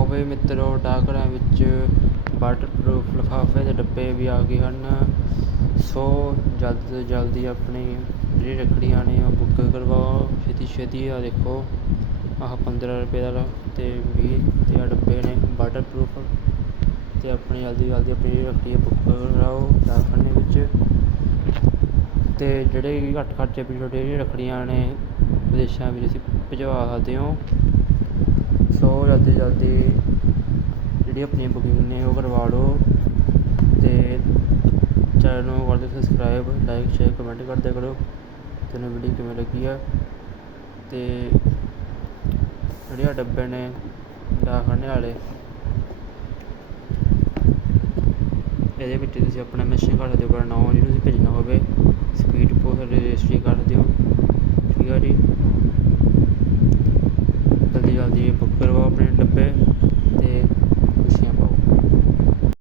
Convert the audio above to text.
ਲਓ ਵੀ ਮਿੱਤਰੋ, ਡਾਕਰਾਂ ਵਿੱਚ ਵਾਟਰਪ੍ਰੂਫ ਲਿਫਾਫੇ ਦੇ ਡੱਬੇ ਵੀ ਆ ਗਏ ਹਨ। ਸੋ ਜਲਦ ਤੋਂ ਜਲਦੀ ਆਪਣੀ ਜਿਹੜੀ ਰੱਖੜੀਆਂ ਨੇ ਉਹ ਬੁੱਕ ਕਰਵਾਓ। ਛੇਤੀ ਛੇਤੀ ਆ ਦੇਖੋ, ਆਹ 15 ਰੁਪਏ ਦਾ ਤੇ 20 ਤੇ ਆ ਡੱਬੇ ਨੇ ਵਾਟਰਪ੍ਰੂਫ ਤੇ ਆਪਣੀ ਜਲਦੀ ਜਲਦੀ ਆਪਣੀ ਜਿਹੜੀ ਰੱਖੜੀ ਬੁੱਕ ਕਰਾਓ ਡਾਕਖਾਨੇ ਵਿੱਚ। ਤੇ ਜਿਹੜੇ ਘੱਟ ਖਰਚੇ ਵਿੱਚ ਤੁਹਾਡੇ ਰੱਖੜੀਆਂ ਨੇ, ਵਿਦੇਸ਼ਾਂ ਵਿੱਚ ਅਸੀਂ ਭਜਵਾ ਸਕਦੇ ਹੋ। ਸੋ ਜਲਦੀ ਜਲਦੀ ਜਿਹੜੀ ਆਪਣੀ ਬੁਕਿੰਗ ਨੇ ਉਹ ਕਰਵਾ ਲਓ ਤੇ ਚੈਨਲ ਨੂੰ ਕਰ ਦਿਓ ਸਬਸਕ੍ਰਾਈਬ ਲਾਈਕ ਸ਼ੇਅਰ ਕਮੈਂਟ ਕਰਦੇ ਕਰੋ। ਤੈਨੂੰ ਵੀਡੀਓ ਕਿਵੇਂ ਲੱਗੀ ਆ? ਤੇ ਜਿਹੜੇ ਆਹ ਡੱਬੇ ਨੇ ਡਾਕਖਾਨੇ ਵਾਲੇ, ਇਹਦੇ ਵਿੱਚ ਤੁਸੀਂ ਆਪਣਾ ਮੈਸੇਜ ਕਰ ਸਕਦੇ ਹੋ, ਆਪਣਾ ਨਾਮ ਜਿਹਨੂੰ ਤੁਸੀਂ ਭੇਜਣਾ ਹੋਵੇ ਸਪੀਡ ਪੋਸਟ ਰਜਿਸਟਰੀ ਕਰ ਦਿਓ। ਠੀਕ ਆਪਣੇ ਡੱਬੇ।